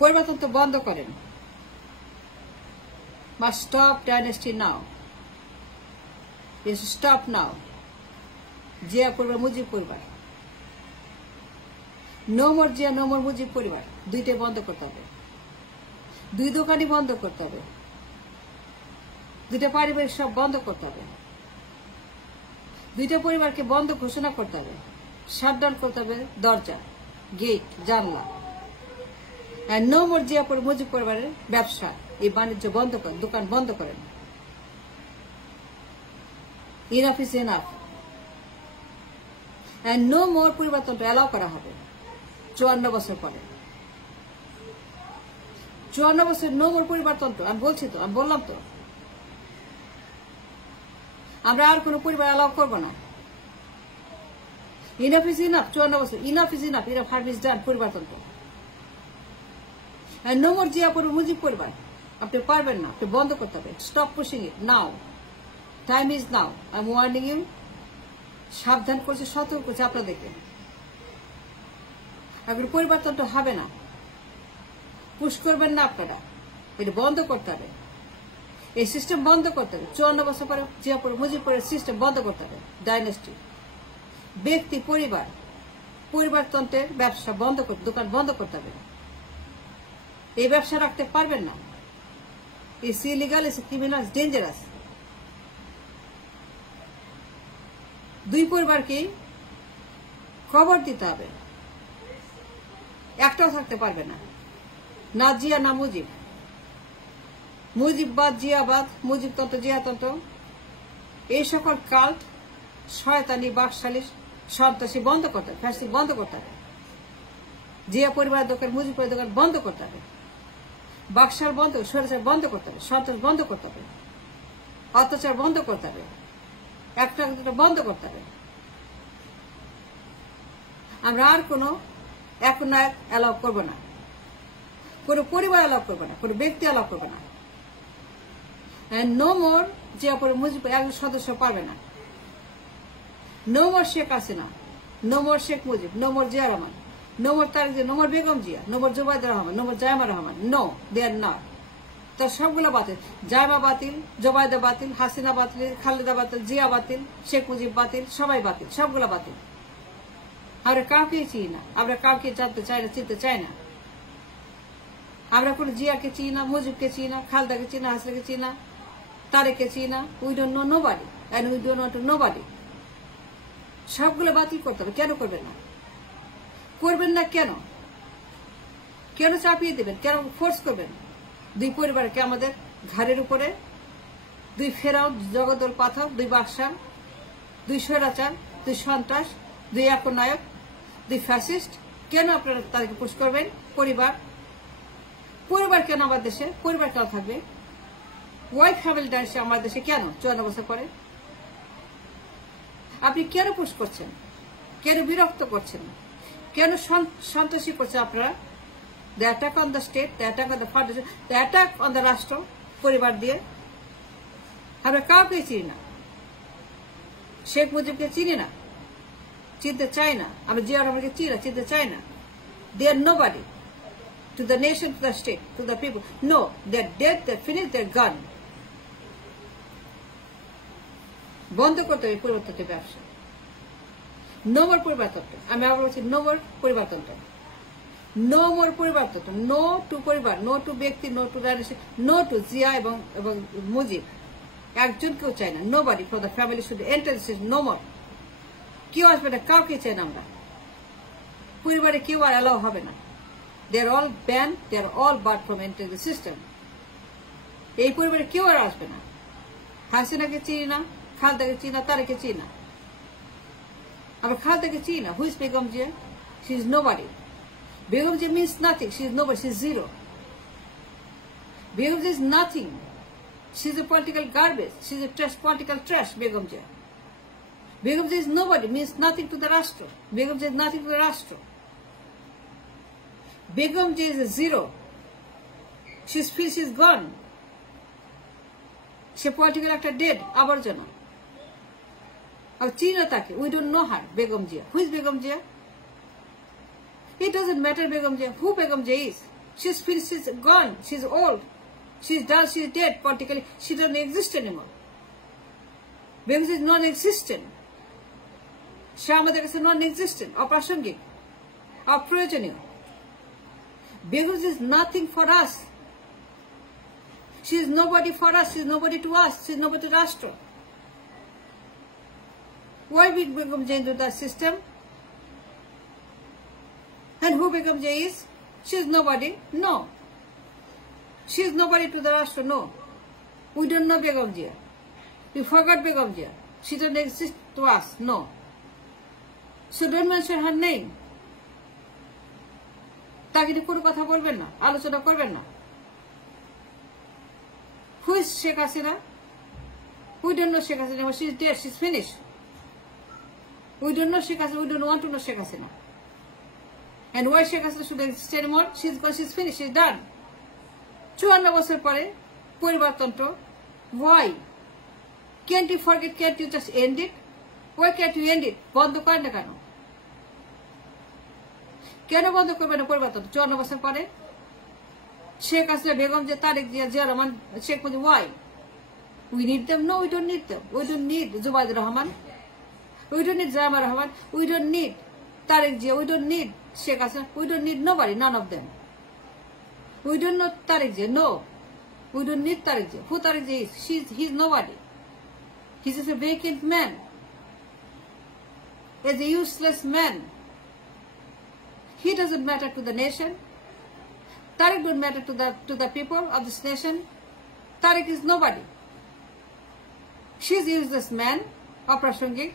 পরিবারতন্ত্র বন্ধ করেন। Must stop dynasty now. Yes, stop now. Zia পরিবার, মুজিব পরিবার। No more Zia, no more Mujib পরিবার। দুইটাই বন্ধ করতে হবে। দুই দোকানই বন্ধ করতে হবে। দুইটা পারিবারিক সব বন্ধ করতে হবে। দুইটা পরিবারকে বন্ধ ঘোষণা করতে হবে। শাটডাউন করতে হবে দরজা, গেট, জানলা। আর নো মোর জিয়া মুজিব পরিবারের ব্যবসা, এই বাণিজ্য বন্ধ করেন, দোকান বন্ধ করেন। Enough is enough. And no more পরিবারতন্ত্র অ্যালাউ করা হবে 54 বছর পরে। 54 বছর নো মোর পরিবারতন্ত্র। আমি বলছি তো, আমি বললাম তো, আমরা আর কোনো পরিবার অ্যালাউ করবো না। Enough is enough. 54 বছর, ইনাফ ইজ ইনাফ। ইনাফ হার্ভ ইজ ডান। পরিবারতন্ত্র। নো মোর জিয়া পরিবার, মুজিব পরিবার। আপনি পারবেন না, আপনি বন্ধ করতে হবে। Stop pushing it now. Time is now. I am warning you. সাবধান করছে, সতর্ক করছে আপনাদেরকে। এখন পরিবর্তনটা হবে না, পুশ করবেন না আপনারা। এটা বন্ধ করতে হবে। এই সিস্টেম বন্ধ করতে হবে। 54 বছর পরে জিয়া পরিবার, মুজিব পরিবার সিস্টেম বন্ধ করতে হবে। ডাইনেস্টি, ব্যক্তি, পরিবার, পরিবারতন্ত্রের ব্যবসা বন্ধ করতে, দোকান বন্ধ করতে হবে। এই ব্যবসা রাখতে পারবেন না। It's illegal, it's criminal, dangerous. দুই পরিবারকে খবর দিতে হবে। একটাও থাকতে পারবে না, না জিয়া না মুজিব। মুজিববাদ, জিয়াবাদ, মুজিবতন্ত্র, জিয়াতন্ত্র, এই সকল কাল্ট, শয়তানি, বাকশালী, সন্ত্রাসী বন্ধ করতে হবে। ফ্যাসিস্ট বন্ধ করতে হবে। জিয়া পরিবারের দোকান, মুজিব পরিবারের দোকান বন্ধ করতে হবে। বাকশাল বন্ধ, স্বৈরাচার বন্ধ করতে হবে। সন্ত্রাস বন্ধ করতে হবে। অত্যাচার বন্ধ করতে হবে। একটা বন্ধ করতে হবে। আমরা আর কোনো একনায়ক অ্যালাউ করবো না, কোনো পরিবার অ্যালাউ করবো না, কোনো ব্যক্তি অ্যালাউ করবো না। নো মোর যে অপর মুজিব একজন সদস্য পারবে না। No more Sheikh Hasina, no more Sheikh Mujib, no more Zia Rahman, no more Tarique Zia, no more Begum Zia, no more Zubaida Rahman, no more Zaima Rahman. No, they are not. তার সবগুলো বাতিল। জায়মা বাতিল, জোবাইদা বাতিল, হাসিনা বাতিল, খালেদা বাতিল, জিয়া বাতিল, শেখ মুজিব বাতিল, সবাই বাতিল, সবগুলো বাতিল। আমরা কাউকে চিনি না, আমরা কাউকে জানতে চাই না, চিনতে চাই না। আমরা কোনো জিয়াকে চিনি না, মুজিবকে চিনি না, খালেদাকে চিনি না, হাসিনাকে চিনি না, তারেককে চিনি না। We don't know nobody and we don't want to nobody. সবগুলো বাতিল করতে হবে। কেন করবেন না? করবেন না কেন? কেন চাপিয়ে দেবেন? কেন ফোর্স করবেন? দুই পরিবারকে আমাদের ঘাড়ের উপরে, দুই ফেরাও, জগদল পাথর, দুই বাদশাহ, দুই স্বৈরাচার, দুই সন্ত্রাস, দুই একনায়ক, দুই ফ্যাসিস্ট। কেন আপনারা তাদেরকে পুশ করবেন? পরিবার, পরিবার কেন আমার দেশে? পরিবার কেন থাকবে? ওয়াইফ ফ্যামিলি ডান্সে আমার দেশে কেন 54 বছর পরে? আপনি কেন পুশ করছেন? কেন বিরক্ত করছেন? কেন সন্ত্রাসী করছেন আপনারা? The attack on the state, the attack on the foundation, the attack on the রাষ্ট্র, পরিবার দিয়ে। আমরা কাউকে চিনি না, শেখ মুজিবকে চিনি না, চিনতে চাই না। আমরা জিয়া রহমানকে চিনি না, চিনতে চাই না। They are nobody to the nation, to the state, to the people. No, they're dead, they're finished, they're gone. বন্ধ করতে হবে পরিবর্তনের ব্যবসা। নো মোর পরিবারতন্ত্র। আমি আবার বলছি, নো মোর পরিবারতন্ত্র। নো মোর পরিবারতন্ত্র। নো টু পরিবার, নো টু ব্যক্তি, no to dynasty, no to Zia এবং মুজিব। একজনকেও চাই না। Nobody for the family should enter this. No more. কেউ আসবে না, কাউকে চাই না আমরা। পরিবারে কেউ আর অ্যালাউ হবে না। They are all ban, they are all barred from enter the system. এই পরিবারে কেউ আর আসবে না। হাসিনাকে চিনি না, খালেদাকে চিনি না, তারেককে চিনি না। আমরা খালেদাকে চিনি না। Who is Begum Zia? She is nobody. Begum Jia means nothing. She is nobody. She is zero. Begum Jia is nothing. She is a political garbage. She is a political trash. Begum Jia. Begum Jia is nobody. Means nothing to the Rashtra. Begum Jia is nothing to the Rashtra. Begum Jia is a zero. She is gone. She is political actor dead. Abarjana. Our China take. We don't know her. Begum Jia. Who is Begum Jia? It doesn't matter Begum Jia. Who Begum Jia is? She's finished, she's gone, she's old, she's done, she's dead politically, she doesn't exist anymore. Because it's non-existent. সে আমাদের কাছে non-existent, অপ্রাসঙ্গিক, অপ্রয়োজনীয়. Because it's nothing for us. She is nobody for us, she is nobody to us, she is nobody to Rashtra. Why we become Jay into that system? And who becomes Jay is? She is nobody? No. She is nobody to the Rashtra? No. We don't know Begum Jia. We forgot Begum Jia. She doesn't exist to us? No. So don't mention her name. তাকে নিয়ে কোনো কথা বলবেন না, আলোচনা করবেন না. Who is Sheikh Hasina? We don't know Sheikh Hasina. She's dead, she's finished. We don't know Sheikh Hasina, we don't want to know Sheikh Hasina. And why Sheikh Hasina should exist anymore? She's gone, she's finished, she's done. 54 বছর পরে পরিবারতন্ত্র. Why? Can't you forget, can't you just end it? Why can't you end it? বন্ধ করেন না কেন? কেন বন্ধ করবেন না পরিবারতন্ত্র 54 বছর পরে? Sheikh Hasina, Begum Jia, Tariq Zia Rahman, Sheikh Mujib, why? We need them? No, we don't need them. We don't need Zubair Rahman. We don't need Zama Rahman. We don't need Tariq Zia. We don't need Sheikh Hasina. We don't need nobody, none of them. We don't know Tariq Zia. No. We don't need Tariq Zia. Who Tariq Zia is? He's nobody. He's just a vacant man. He's a useless man. He doesn't matter to the nation. Tariq don't matter to the people of this nation. Tariq is nobody. She's a useless man, অপ্রাসঙ্গিক.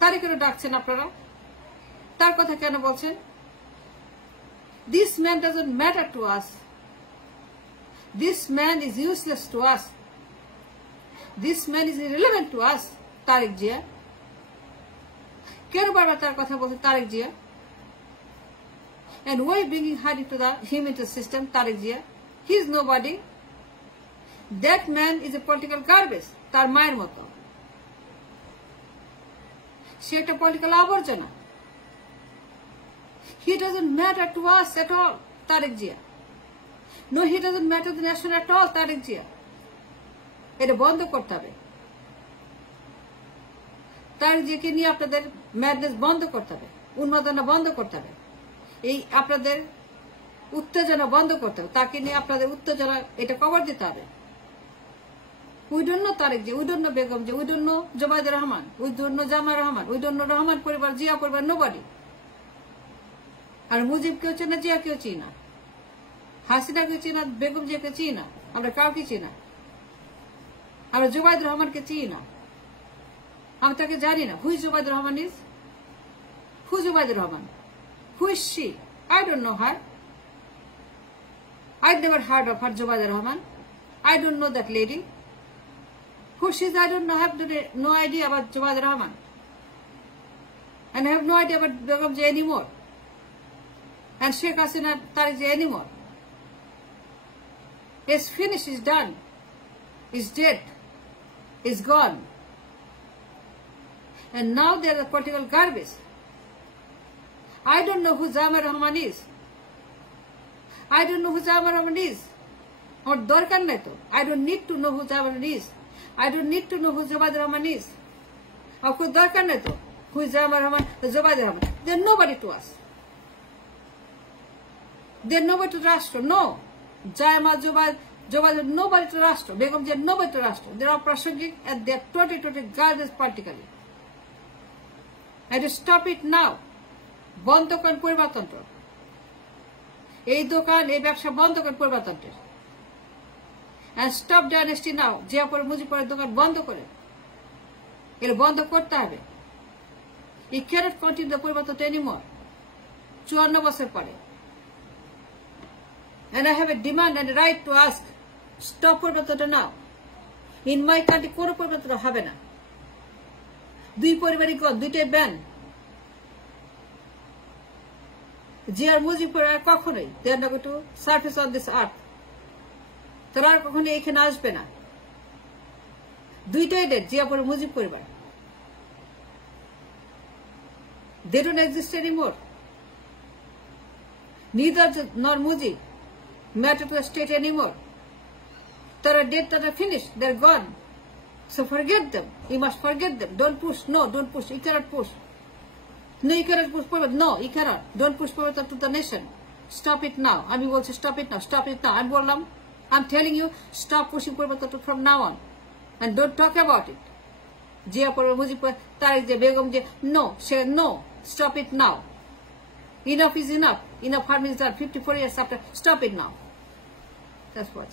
তারিকেরও ডাকছেন আপনারা, তার কথা কেন বলছেন? This man doesn't matter to us. This man is useless to us. This man is irrelevant to us. Tariq Zia. কেন বারবার তার কথা বলছেন তারিক Zia? And why bringing her into him into the system, Tariq Zia? He is nobody. That man is a political garbage. তার মায়ের মতো. সে একটা political আবর্জনা. He doesn't matter to us at all, Tariq Zia. No, he doesn't matter to the nation at all, Tariq Zia. এটা বন্ধ করতে হবে. তারিক জিয়াকে নিয়ে আপনাদের ম্যাডনেস বন্ধ করতে হবে, উন্মাদনা বন্ধ করতে হবে, এই আপনাদের উত্তেজনা বন্ধ করতে হবে, তাকে নিয়ে আপনাদের উত্তেজনা এটা কভার দিতে হবে. We don't know Tariq Zia, we don't know Begum Zia, we don't know Zubair Rahman, we don't know Zama Rahman, we don't know Rahman পরিবার, জিয়া পরিবার, nobody. আর মুজিব কেউ চিনা, জিয়া কেউ চিনা, হাসিনা কেউ চিনা, বেগম জিয়াকে চিনা, আমরা কাউকে চিনা, আমরা জুবাইর রহমানকে চিনি না, আমি তাকে জানি না. Who is Zubair Rahman is? Who is Zubair Rahman? Who is she? I don't know her. I've never heard of her, Zubair Rahman. I don't know that lady. Who she is, I don't know. I have no idea about Zubair Rahman. And I have no idea about Begum Zia anymore. And Sheikh Hasina, Tariq Zia anymore. It's finished, it's done. It's dead. It's gone. And now they are the political garbage. I don't know who Zama Rahman is. I don't know who Zama Rahman is. আমার দরকার নাই তো. I don't need to know who Zama Rahman is. I don't need to know who Zubair Rahman is. আমার কোনো দরকার নাই তো. Who is Zama Rahman? Zubair Rahman. They are nobody to us. They are nobody to Rashtra. No. Zama, Zubair, nobody to Rashtra. Begum Zia, nobody to Rashtra. They are all prasangik and they are totally garbage politically. I have to stop it now. বন্ধ করেন পরিবারতন্ত্র. এই দোকান, এই ব্যবসা বন্ধ করেন পরিবারতন্ত্রের. And stop dynasty now. Zia পরে মুজিব পরের দোকান বন্ধ করে. এটা বন্ধ করতে হবে. You cannot continue the পরিবারতন্ত্র anymore. 54 বছর পরে. And I have a demand and a right to ask, stop পরিবারতন্ত্র now. In my country কোনো পরিবারতন্ত্র হবে না. দুই পরিবারই দুইটাই ব্যান. জিয়ার মুজিব পরিবার কখনোই they are not going to surface on this earth. তারা আর কখনো এখানে আসবে না. দুইটাই ডেড, জিয়া পরিবার, মুজিব পরিবার. They don't exist anymore. Neither nor Mujib matter to the state anymore. Their dead, they're finished, they're gone. So forget them. You must forget them. Don't push. No, don't push. You cannot push. No, you cannot push forward. No, you cannot. Don't push forward to the nation. Stop it now. I will say stop it now. Stop it now. I'm telling you, stop pushing forward from now on. And don't talk about it. Jia Parva Mujib Tariq Begum, no, say no. Stop it now. Enough is enough. Enough harm is done. 54 years after. Stop it now. That's what.